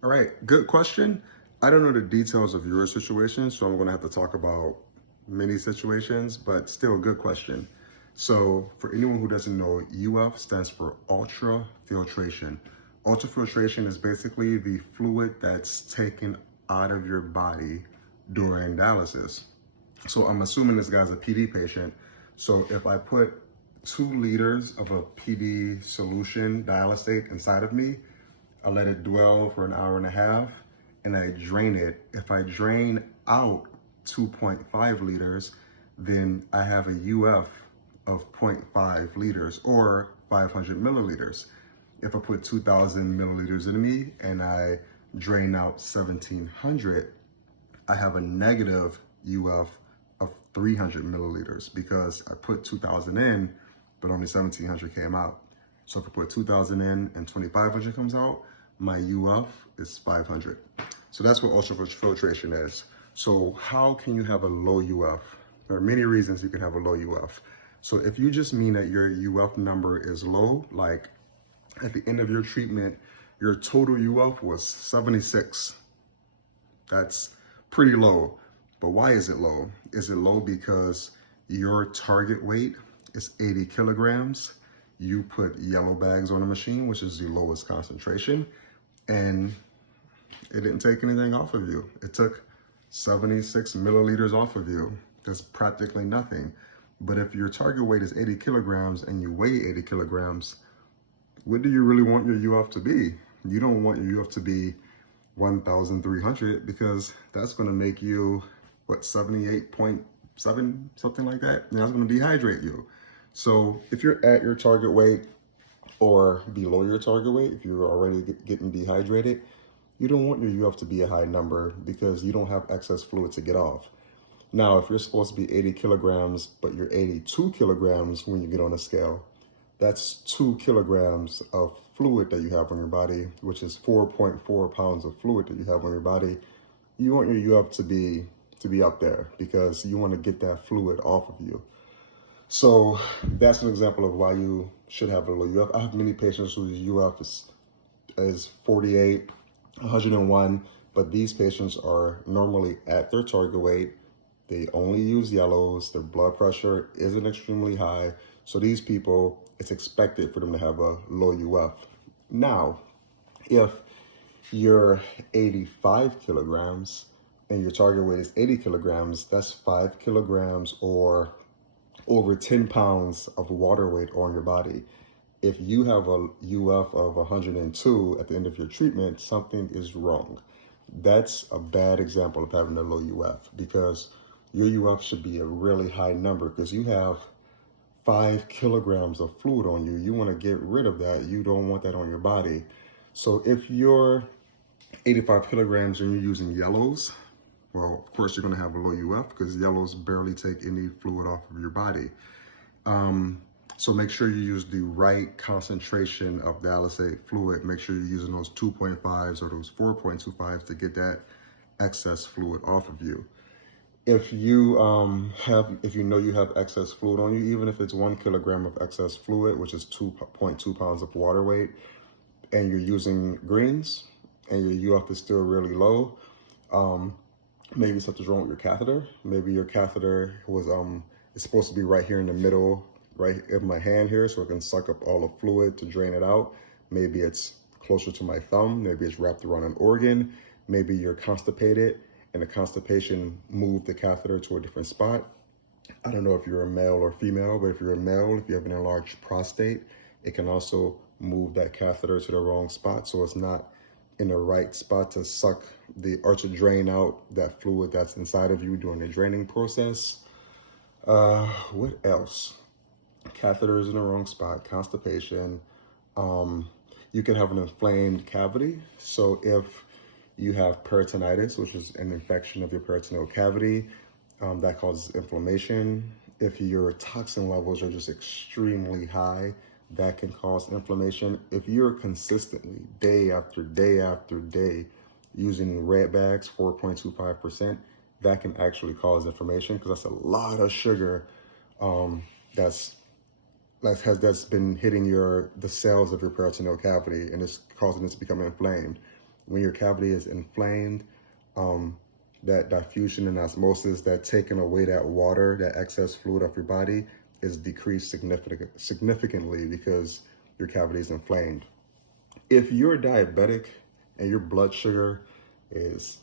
All right, good question. I don't know the details of your situation, so I'm going to have to talk about many situations, but still a good question. So, for anyone who doesn't know, UF stands for ultrafiltration. Ultrafiltration is basically the fluid that's taken out of your body during dialysis. So, I'm assuming this guy's a PD patient. So, if I put 2 liters of a PD solution dialysate inside of me, I let it dwell for an hour and a half and I drain it. If I drain out 2.5 liters, then I have a UF of zero point 0.5 liters or 500 milliliters. If I put 2,000 milliliters in me and I drain out 1,700, I have a negative UF of 300 milliliters because I put 2,000 in, but only 1,700 came out. So if I put 2,000 in and 2,500 comes out, my UF is 500. So that's what ultrafiltration is. So how can you have a low UF? There are many reasons you can have a low UF. So if you just mean that your UF number is low, like at the end of your treatment, your total UF was 76. That's pretty low. But why is it low? Is it low because your target weight is 80 kilograms? You put yellow bags on a machine, which is the lowest concentration, and it didn't take anything off of you. It took 76 milliliters off of you. That's practically nothing. But if your target weight is 80 kilograms and you weigh 80 kilograms, what do you really want your UF to be? You don't want your UF to be 1,300 because that's going to make you, what, 78.7, something like that? And that's going to dehydrate you. So if you're at your target weight or below your target weight, if you're already getting dehydrated, you don't want your UF to be a high number because you don't have excess fluid to get off. Now, if you're supposed to be 80 kilograms, but you're 82 kilograms when you get on a scale, that's 2 kilograms of fluid that you have on your body, which is 4.4 pounds of fluid that you have on your body. You want your UF to be up there because you want to get that fluid off of you. So that's an example of why you should have a low UF. I have many patients whose UF is 48, 101, but these patients are normally at their target weight. They only use yellows. Their blood pressure isn't extremely high. So these people, it's expected for them to have a low UF. Now, if you're 85 kilograms and your target weight is 80 kilograms, that's 5 kilograms or over 10 pounds of water weight on your body. If you have a UF of 102 at the end of your treatment, something is wrong. That's a bad example of having a low UF because your UF should be a really high number because you have 5 kilograms of fluid on you. You want to get rid of that. You don't want that on your body. So if you're 85 kilograms and you're using yellows, well, of course, you're going to have a low UF because yellows barely take any fluid off of your body. So make sure you use the right concentration of dialysate fluid. Make sure you're using those 2.5s or those 4.25s to get that excess fluid off of you. If you if you know you have excess fluid on you, even if it's 1 kilogram of excess fluid, which is 2.2 pounds of water weight, and you're using greens and your UF is still really low, maybe something's wrong with your catheter. Maybe your catheter was it's supposed to be right here in the middle, right in my hand here, so it can suck up all the fluid to drain it out. Maybe it's closer to my thumb. Maybe it's wrapped around an organ. Maybe you're constipated and the constipation moved the catheter to a different spot. I don't know if you're a male or female, but if you're a male, if you have an enlarged prostate, it can also move that catheter to the wrong spot. So it's not in the right spot to suck or to drain out that fluid that's inside of you during the draining process. What else? Catheters in the wrong spot, constipation. You can have an inflamed cavity. So if you have peritonitis, which is an infection of your peritoneal cavity, that causes inflammation. If your toxin levels are just extremely high, that can cause inflammation. If you're consistently, day after day after day, using red bags, 4.25%, that can actually cause inflammation because that's a lot of sugar that's been hitting the cells of your peritoneal cavity and it's causing it to become inflamed. when your cavity is inflamed, that diffusion and osmosis, that taking away that water, that excess fluid of your body, is decreased significantly because your cavity is inflamed. If you're diabetic and your blood sugar is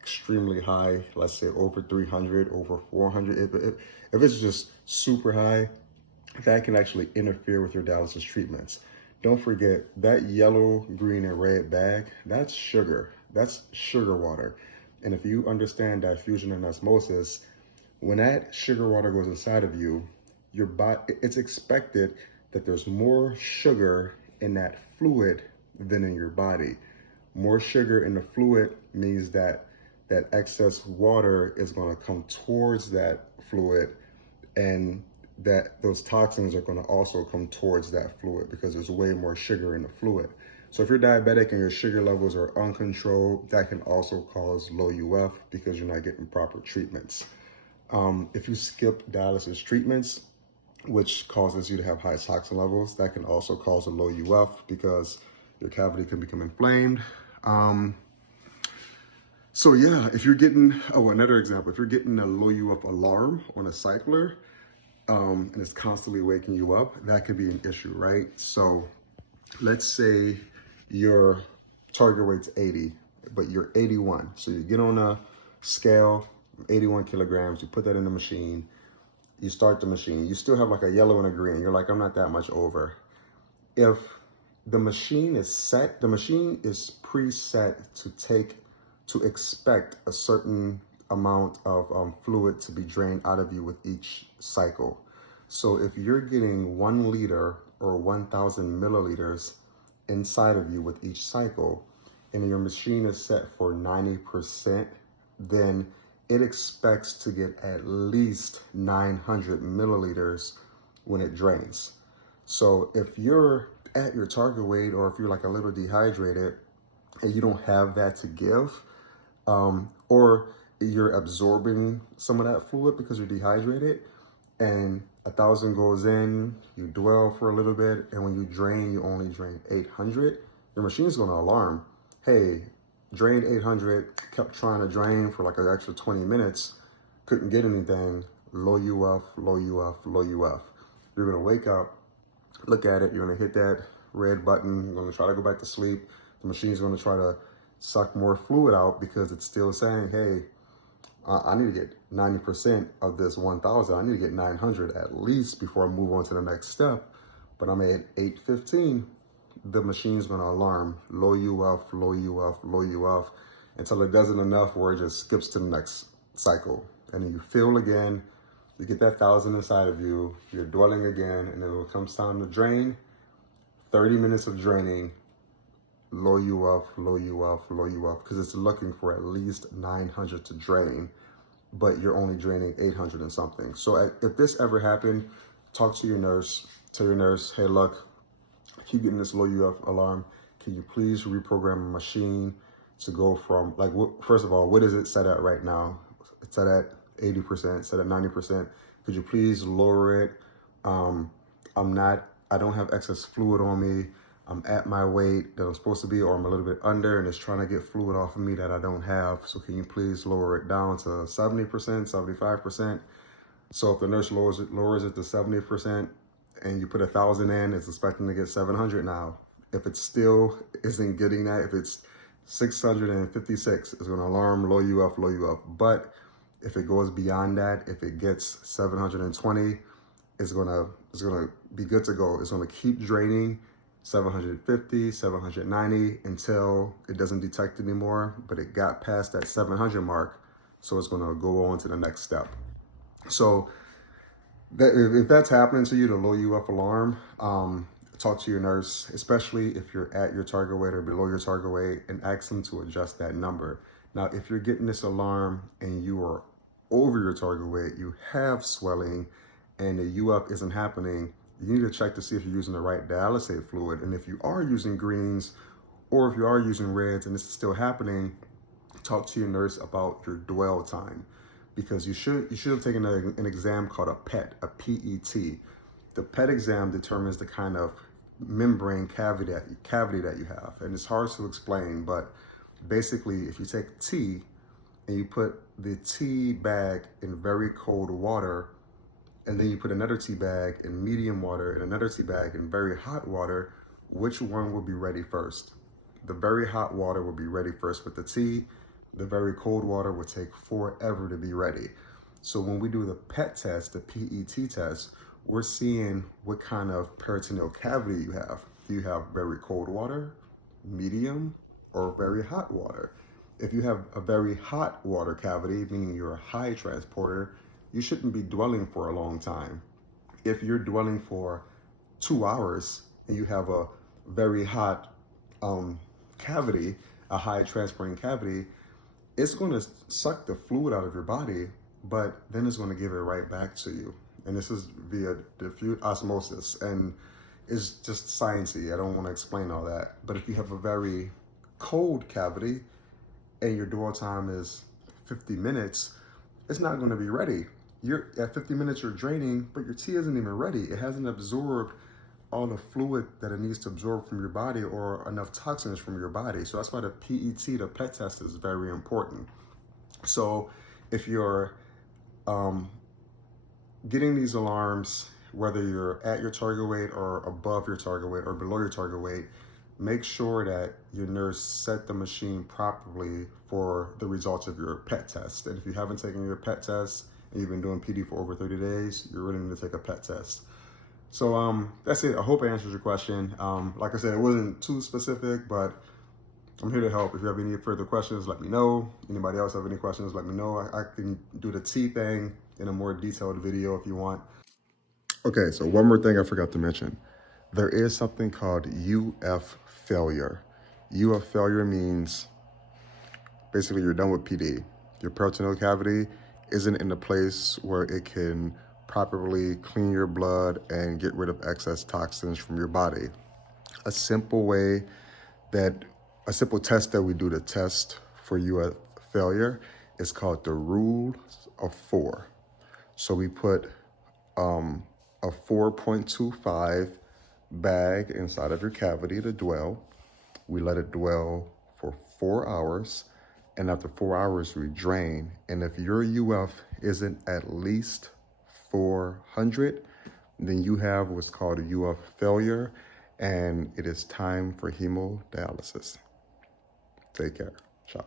extremely high, let's say over 300, over 400, if it's just super high, that can actually interfere with your dialysis treatments. Don't forget that yellow, green, and red bag, that's sugar. That's sugar water. And if you understand diffusion and osmosis, when that sugar water goes inside of you, your body, it's expected that there's more sugar in that fluid than in your body. More sugar in the fluid means that that excess water is going to come towards that fluid, and that those toxins are going to also come towards that fluid because there's way more sugar in the fluid. So if you're diabetic and your sugar levels are uncontrolled, that can also cause low UF because you're not getting proper treatments. If you skip dialysis treatments, which causes you to have high toxin levels, that can also cause a low UF because your cavity can become inflamed. So yeah, if you're getting, another example, if you're getting a low UF alarm on a cycler, and it's constantly waking you up, that could be an issue, right? So let's say your target weight's 80, but you're 81. So you get on a scale, 81 kilograms, you put that in the machine, you start the machine, you still have like a yellow and a green. You're like, I'm not that much over. If the machine is set, the machine is preset to expect a certain amount of fluid to be drained out of you with each cycle. So if you're getting 1 liter or 1,000 milliliters inside of you with each cycle, and your machine is set for 90%, then it expects to get at least 900 milliliters when it drains. So if you're at your target weight, or if you're like a little dehydrated and you don't have that to give, or you're absorbing some of that fluid because you're dehydrated, and 1,000 goes in, you dwell for a little bit, and when you drain, you only drain 800, your machine's gonna alarm, hey, drained 800, kept trying to drain for like an extra 20 minutes, couldn't get anything, low UF, low UF, low UF. You're gonna wake up, look at it, you're gonna hit that red button, you're gonna try to go back to sleep, the machine's gonna try to suck more fluid out because it's still saying, hey, I need to get 90% of this 1,000. I need to get 900 at least before I move on to the next step. But I'm at 815. The machine's going to alarm low UF, low UF, low UF until it doesn't enough where it just skips to the next cycle. And then you fill again. You get that 1,000 inside of you. You're dwelling again, and then when it comes time to drain, 30 minutes of draining. Low UF, low UF, low UF, because it's looking for at least 900 to drain, but you're only draining 800 and something. So if this ever happened, talk to your nurse, tell your nurse, hey, look, I keep getting this low UF alarm. Can you please reprogram a machine to go from, like, first of all, what is it set at right now? It's set at 80%, set at 90%. Could you please lower it? I don't have excess fluid on me. I'm at my weight that I'm supposed to be, or I'm a little bit under, and it's trying to get fluid off of me that I don't have. So can you please lower it down to 70%, 75%? So if the nurse lowers it to 70% and you put 1,000 in, it's expecting to get 700 now. If it still isn't getting that, if it's 656, it's gonna alarm low UF, low UF. But if it goes beyond that, if it gets 720, it's gonna be good to go. It's gonna keep draining 750, 790 until it doesn't detect anymore, but it got past that 700 mark, so it's gonna go on to the next step. So if that's happening to you, the low UF alarm, talk to your nurse, especially if you're at your target weight or below your target weight, and ask them to adjust that number. Now, if you're getting this alarm and you are over your target weight, you have swelling, and the UF isn't happening, you need to check to see if you're using the right dialysate fluid. And if you are using greens, or if you are using reds and this is still happening, talk to your nurse about your dwell time, because you should have taken an exam called a PET, a PET. The PET exam determines the kind of membrane cavity that you have, and it's hard to explain, but Basically, if you take tea and you put the tea bag in very cold water, and then you put another tea bag in medium water and another tea bag in very hot water, which one will be ready first? The very hot water will be ready first with the tea. The very cold water will take forever to be ready. So when we do the PET test, the PET test, we're seeing what kind of peritoneal cavity you have. Do you have very cold water, medium, or very hot water? If you have a very hot water cavity, meaning you're a high transporter, you shouldn't be dwelling for a long time. If you're dwelling for 2 hours and you have a very hot cavity, a high transporting cavity, it's going to suck the fluid out of your body, but then it's going to give it right back to you. And this is via diffuse osmosis, and it's just sciencey. I don't want to explain all that. But if you have a very cold cavity and your dwell time is 50 minutes, it's not going to be ready. You're at 50 minutes, you're draining, but your tea isn't even ready. It hasn't absorbed all the fluid that it needs to absorb from your body, or enough toxins from your body. So that's why the PET, the PET test, is very important. So if you're getting these alarms, whether you're at your target weight or above your target weight or below your target weight, make sure that your nurse set the machine properly for the results of your PET test. And if you haven't taken your PET test and you've been doing PD for over 30 days, you're really need to take a PET test. So that's it. I hope I answers your question. Like I said, it wasn't too specific, but I'm here to help. If you have any further questions, let me know. Anybody else have any questions, let me know. I can do the tea thing in a more detailed video if you want. Okay, so one more thing I forgot to mention. There is something called UF failure. UF failure means basically you're done with PD. Your peritoneal cavity isn't in a place where it can properly clean your blood and get rid of excess toxins from your body. A simple test that we do to test for UF failure is called the rule of 4. So we put a 4.25 bag inside of your cavity to dwell. We let it dwell for 4 hours, and after 4 hours we drain. And if your UF isn't at least 400, then you have what's called a UF failure, and it is time for hemodialysis. Take care. Ciao.